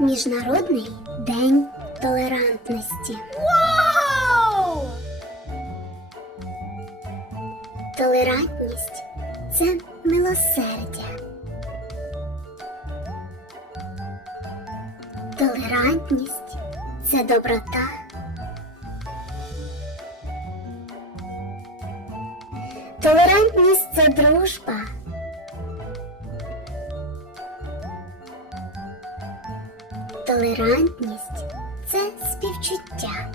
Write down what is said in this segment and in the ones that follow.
Міжнародний день толерантності. Вау! Толерантність це милосердя. Толерантність це доброта. Толерантність це дружба. Толерантність це співчуття.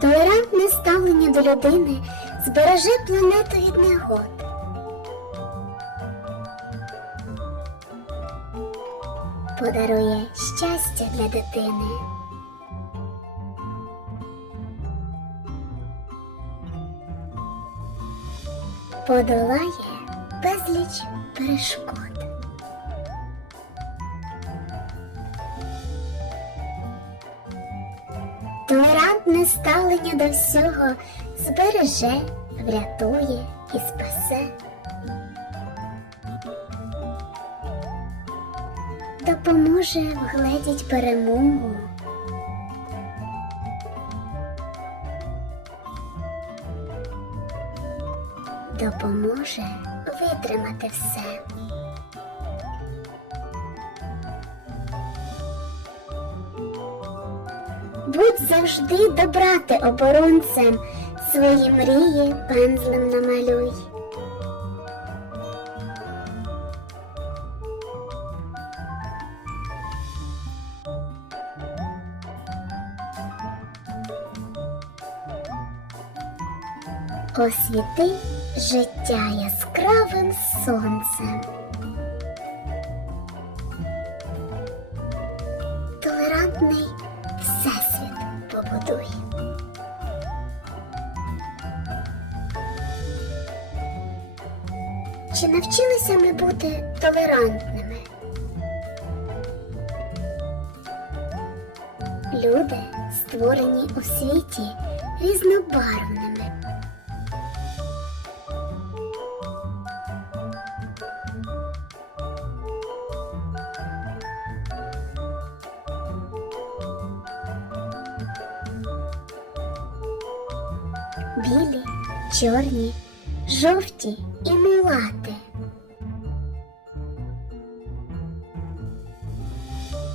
Толерантне ставлення до людини збереже планету від негод. Подарує щастя для дитини. Подолає перешкод. Толерантне ставлення до всього збереже, врятує і спасе. Допоможе вгледіть перемогу. Допоможе витримати все. Будь завжди добрати оборонцем, свої мрії пензлем намалюй. Освіти життя яскравим сонцем. Толерантний всесвіт побудуй. Чи навчилися ми бути толерантними? Люди створені у світі різнобарвними. Білі, чорні, жовті і мулати.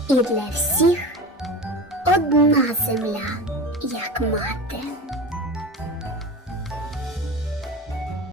І для всіх одна земля, як мати.